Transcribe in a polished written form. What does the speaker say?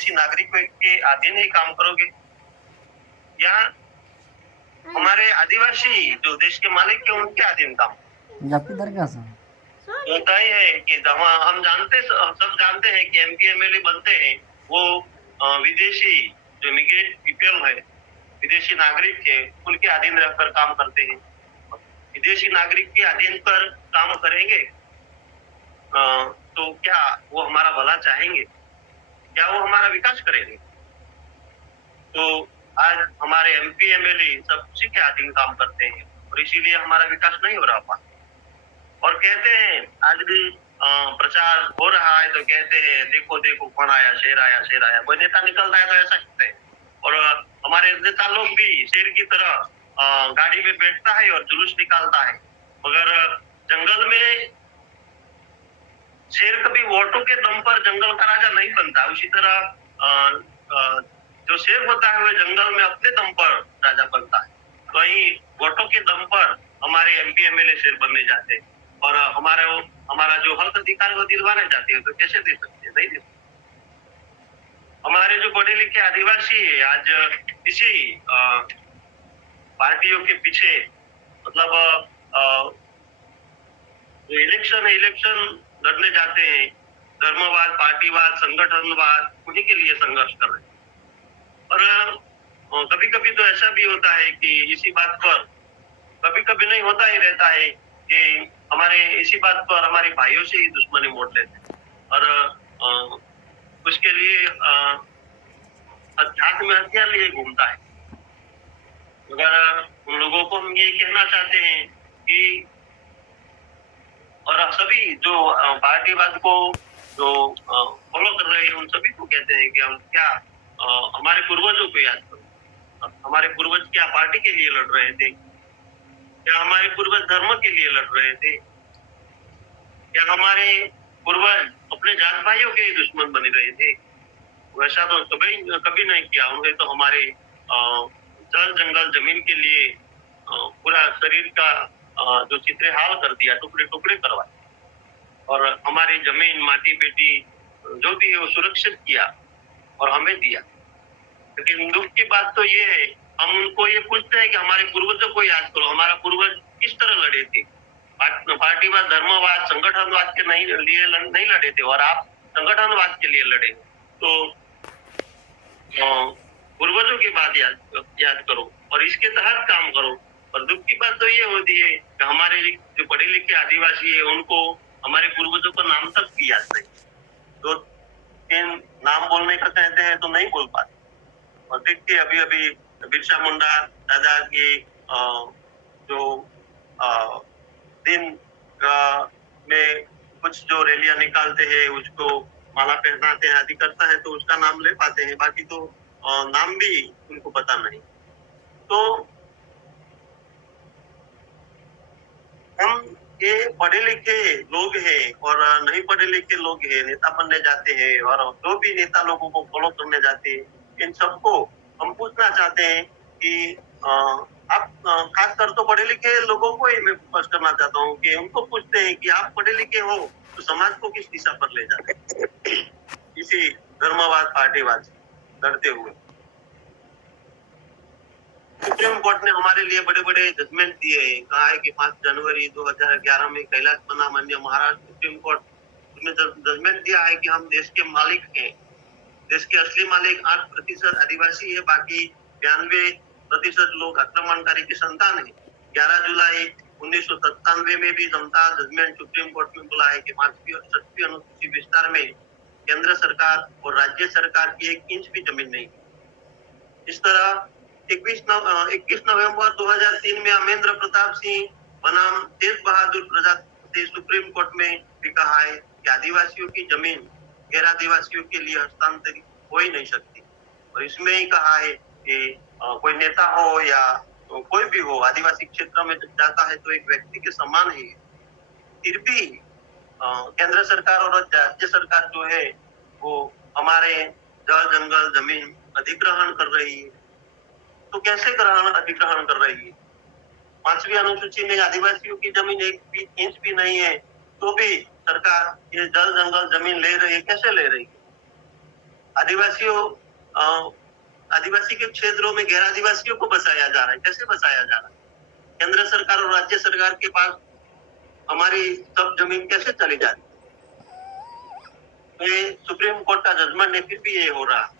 विदेशी नागरिकों के अधीन ही काम करोगे, या हमारे आदिवासी जो देश के मालिक है उनके अधीन काम? होता ही है कि जहाँ हम सब जानते हैं कि एमपी एमएलए बनते हैं वो विदेशी जो इमिग्रेट पीपल है, विदेशी नागरिक है, उनके अधीन रहकर काम करते हैं। विदेशी नागरिक के अधीन पर काम करेंगे तो क्या वो हमारा भला चाहेंगे? क्या वो हमारा विकास करेंगे? तो आज हमारे एमपी एमएलए सब उसी के अधीन काम करते हैं और इसीलिए हमारा विकास नहीं हो रहा। और कहते हैं आज भी प्रचार हो रहा है तो कहते हैं देखो देखो कौन आया, शेर आया, शेर आया। कोई नेता निकलता है तो ऐसा कहते हैं, और हमारे नेता लोग भी शेर की तरह गाड़ी में बैठता है और जुलूस निकालता है, मगर जंगल में शेर कभी वोटों के दम पर जंगल का राजा नहीं बनता। उसी तरह जो शेर होता है वह जंगल में अपने दम पर राजा बनता है। वही वोटों के दम पर हमारे एमपी एमएलए शेर बनने जाते हैं और हमारा जो हक अधिकार वो दिलवाने जाते हैं, तो कैसे दे सकते हैं? नहीं दे सकते। हमारे जो पढ़े लिखे आदिवासी है आज इसी पार्टियों के पीछे, मतलब जो इलेक्शन है, इलेक्शन लड़ने जाते हैं, धर्मवाद, पार्टीवाद, संगठनवाद, उन्हीं के लिए संघर्ष कर रहे हैं। और कभी कभी तो ऐसा भी होता है कि इसी बात पर, कभी कभी नहीं होता ही रहता है कि हमारे इसी बात पर हमारे भाइयों से ही दुश्मनी मोड़ लेते हैं और उसके लिए हाथ में हथियार लिए घूमता है। मगर उन लोगों को हम ये कहना चाहते हैं कि, और सभी जो पार्टीवाद को जो फॉलो कर रहे हैं उन सभी को कहते हैं कि हम क्या हमारे पूर्वजों को याद करो। हमारे पूर्वज क्या पार्टी के लिए लड़ रहे थे? क्या हमारे पूर्वज धर्म के लिए लड़ रहे थे? क्या हमारे पूर्वज अपने जात भाइयों के दुश्मन बन रहे थे? वैसा तो कभी नहीं किया। उन्हें तो हमारे जल जंगल जमीन के लिए पूरा शरीर का जो चित्रेहाल कर दिया, टुकड़े टुकड़े करवाए, और हमारी जमीन माटी बेटी जो भी है वो सुरक्षित किया और हमें दिया। लेकिन दुख की बात तो ये है, हम उनको ये पूछते हैं कि हमारे पूर्वजों को याद करो, हमारा पूर्वज किस तरह लड़े थे। पार्टीवाद, धर्मवाद, संगठनवाद के लिए नहीं लड़े थे, और आप संगठनवाद के लिए लड़े। तो पूर्वजों की बात याद करो और इसके तहत काम करो। और दुख की बात तो ये होती है कि हमारे जो पढ़े लिखे आदिवासी है उनको हमारे पूर्वजों का नाम तक भी याद नहीं। तो इन नाम बोलने का कहते हैं तो नहीं बोल पाते। और देखिए अभी अभी बिरसा मुंडा दादा की जो दिन में कुछ जो रैलियां निकालते हैं उसको माला पहनाते हैं, आदि करता है तो उसका नाम ले पाते हैं, बाकी तो नाम भी उनको पता नहीं। तो हम ये पढ़े लिखे लोग हैं और नहीं पढ़े लिखे लोग हैं, नेता बनने जाते हैं और जो भी नेता लोगों को फॉलो करने जाते हैं, इन सबको हम पूछना चाहते हैं कि आप खासकर तो पढ़े लिखे लोगों को ही मैं स्पष्ट करना चाहता हूँ कि उनको पूछते हैं कि आप पढ़े लिखे हो तो समाज को किस दिशा पर ले जाते हैं इसी धर्मवाद पार्टीवाद लड़ते हुए। सुप्रीम कोर्ट ने हमारे लिए बड़े बड़े जजमेंट दिए हैं। कहा है कि 5 जनवरी 2011 में कैलाश बना मान्य महाराष्ट्र सुप्रीम कोर्ट में जजमेंट दिया है कि हम देश के मालिक हैं। देश के असली मालिक 8% आदिवासी है, बाकी 92% लोग आक्रमणकारी की संतान है। 11 जुलाई 1997 में भी जनता जजमेंट सुप्रीम कोर्ट में बोला है कि 5वीं और 6वीं अनुसूची विस्तार में केंद्र सरकार और राज्य सरकार की 1 इंच भी जमीन नहीं। इस तरह 21 नवंबर 2003 में अमरेंद्र प्रताप सिंह बनाम तेज बहादुर प्रजापति सुप्रीम कोर्ट में भी कहा है कि आदिवासियों की जमीन गैर आदिवासियों के लिए हस्तांतरित हो ही नहीं सकती। और इसमें ही कहा है कि कोई नेता हो या कोई भी हो, आदिवासी क्षेत्र में जाता है तो एक व्यक्ति के समान ही। फिर भी केंद्र सरकार और राज्य सरकार जो है वो हमारे जल जंगल जमीन अधिग्रहण कर रही है। तो कैसे अधिग्रहण कर रही है? 5वीं अनुसूची में आदिवासियों की जमीन 1 इंच भी नहीं है तो भी सरकार ये जल जंगल जमीन ले रही है। कैसे ले रही है? आदिवासियों अ, आदिवासी के क्षेत्रों में गैर आदिवासियों को बसाया जा रहा है। कैसे बसाया जा रहा है? केंद्र सरकार और राज्य सरकार के पास हमारी सब जमीन कैसे चली जाती है? ये सुप्रीम कोर्ट का जजमेंट है, फिर भी ये हो रहा है।